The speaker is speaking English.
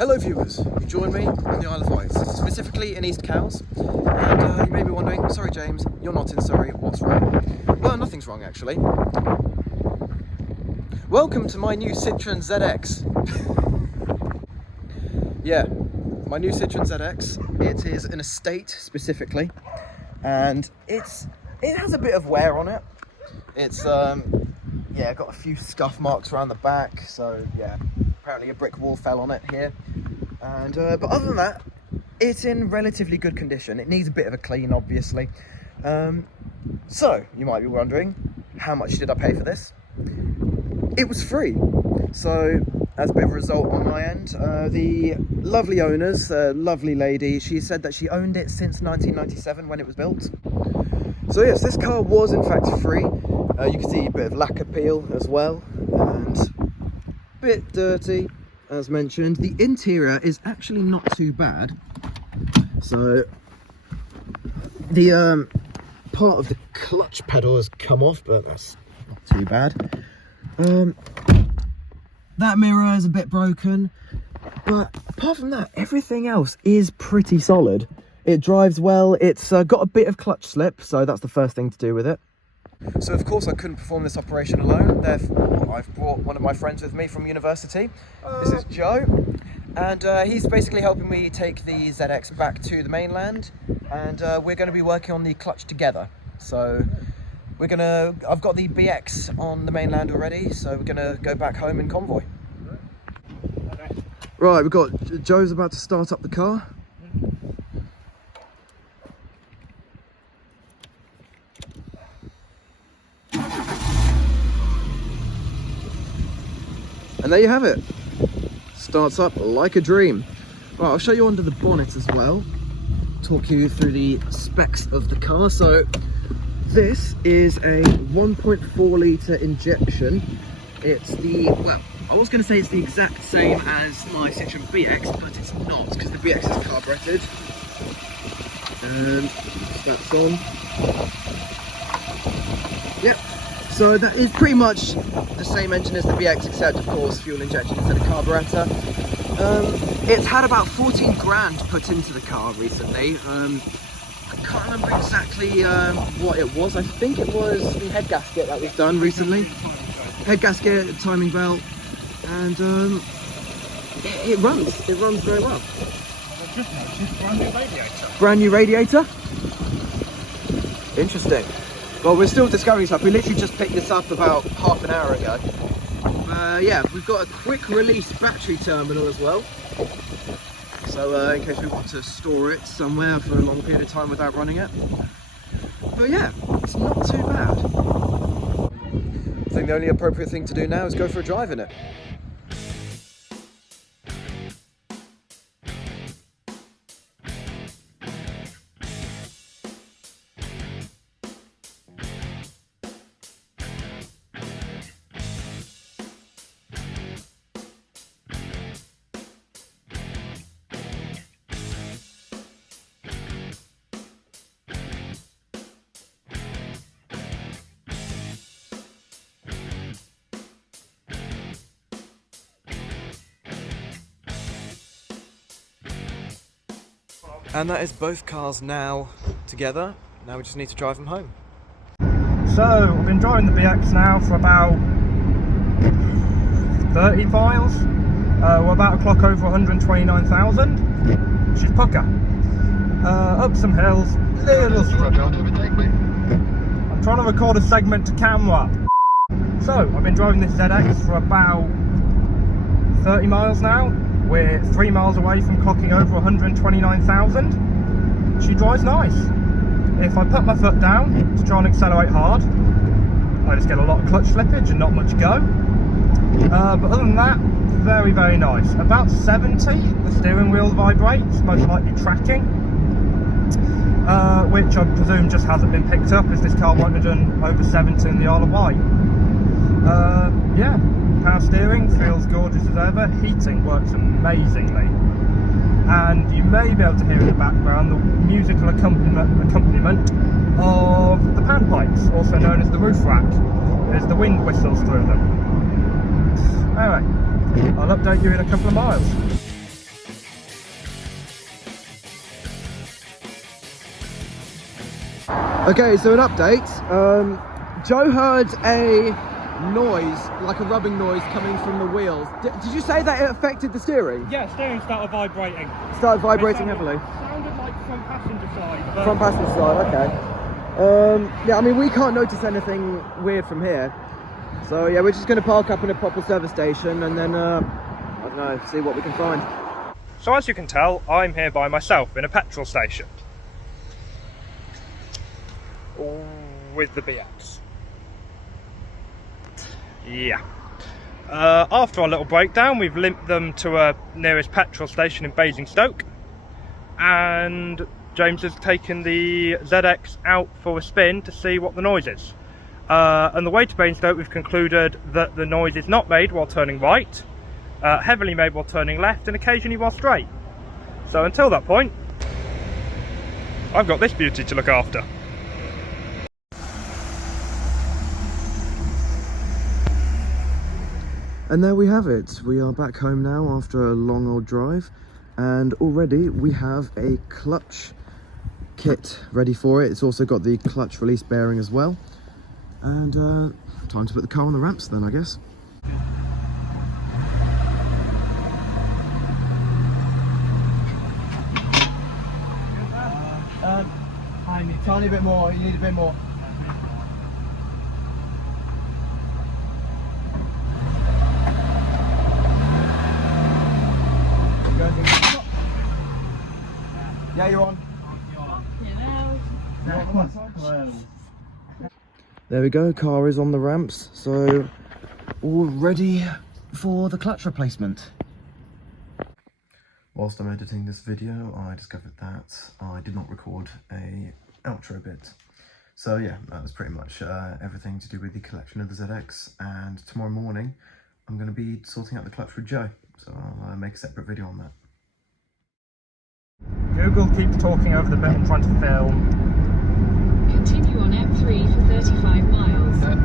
Hello viewers, you join me on the Isle of Wight, specifically in East Cowes, and you may be wondering, sorry James, you're not in Surrey, what's wrong? Well, nothing's wrong actually. Welcome to my new Citroen ZX. Yeah, my new Citroen ZX, it is an estate specifically, and it has a bit of wear on it. It's, yeah, got a few scuff marks around the back, so yeah. Apparently a brick wall fell on it here, and but other than that, it's in relatively good condition. It needs a bit of a clean, obviously. So you might be wondering, how much did I pay for this? It was free. So as a bit of a result on my end, the lovely owners, lovely lady, she said that she owned it since 1997 when it was built. So yes, this car was in fact free. You can see a bit of lacquer peel as well, and bit dirty as mentioned. The interior is actually not too bad. So the part of the clutch pedal has come off, but that's not too bad. That mirror is a bit broken, but apart from that, everything else is pretty solid. It drives well. It's got a bit of clutch slip, so that's the first thing to do with it. So of course I couldn't perform this operation alone, therefore I've brought one of my friends with me from university. This is Joe, and he's basically helping me take the ZX back to the mainland, and we're going to be working on the clutch together. So I've got the BX on the mainland already, so we're going to go back home in convoy. Right, we've got Joe's about to start up the car. And there you have it. Starts up like a dream. Right, I'll show you under the bonnet as well. Talk you through the specs of the car. So this is a 1.4 litre injection. It's the, well, I was going to say it's the exact same as my Citroen BX, but it's not, because the BX is carburetted. And that's on. Yep. So that is pretty much the same engine as the BX, except of course fuel injection instead of carburetor. It's had about 14 grand put into the car recently. I can't remember exactly what it was. I think it was the head gasket that we've done recently. Head gasket, timing belt, and it runs very well. I've just noticed brand new radiator. Brand new radiator? Interesting. Well, we're still discovering stuff. We literally just picked this up about half an hour ago. Yeah, we've got a quick release battery terminal as well. So in case we want to store it somewhere for a long period of time without running it. But yeah, it's not too bad. I think the only appropriate thing to do now is go for a drive in it. And that is both cars now together. Now we just need to drive them home. So, I've been driving the BX now for about 30 miles. We're about a clock over 129,000, which is pucker. Up some hills, little struggle. I'm trying to record a segment to camera. So, I've been driving this ZX for about 30 miles now. We're 3 miles away from clocking over 129,000. She drives nice. If I put my foot down to try and accelerate hard, I just get a lot of clutch slippage and not much go. But other than that, very, very nice. About 70, the steering wheel vibrates, most likely tracking, which I presume just hasn't been picked up, as this car won't have done over 70 in the Isle of Wight. Yeah. Power steering feels gorgeous as ever. Heating works amazingly, and you may be able to hear in the background the musical accompaniment of the panpipes, also known as the roof rack, as the wind whistles through them. Anyway, I'll update you in a couple of miles. Okay, so an update. Joe heard a noise, like a rubbing noise coming from the wheels. Did you say that it affected the steering? Yeah, steering started vibrating. Started vibrating heavily? Sounded like front passenger side. Front passenger side, okay. Yeah, I mean, we can't notice anything weird from here. So yeah, we're just going to park up in a proper service station and then, I don't know, see what we can find. So as you can tell, I'm here by myself in a petrol station. With the BX. Yeah. After our little breakdown, we've limped them to a nearest petrol station in Basingstoke, and James has taken the ZX out for a spin to see what the noise is. On the way to Basingstoke, we've concluded that the noise is not made while turning right, heavily made while turning left, and occasionally while straight. So until that point, I've got this beauty to look after. And there we have it. We are back home now after a long old drive, and already we have a clutch kit ready for it. It's also got the clutch release bearing as well. And time to put the car on the ramps then, I guess. I need a tiny bit more, you need a bit more. Yeah, you're on. There we go, car is on the ramps, so all ready for the clutch replacement. Whilst I'm editing this video, I discovered that I did not record a outro bit. So yeah, that was pretty much everything to do with the collection of the ZX, and tomorrow morning I'm going to be sorting out the clutch with Joe, so I'll make a separate video on that. Google keeps talking over the bit and trying to film. Continue on M3 for 35 miles.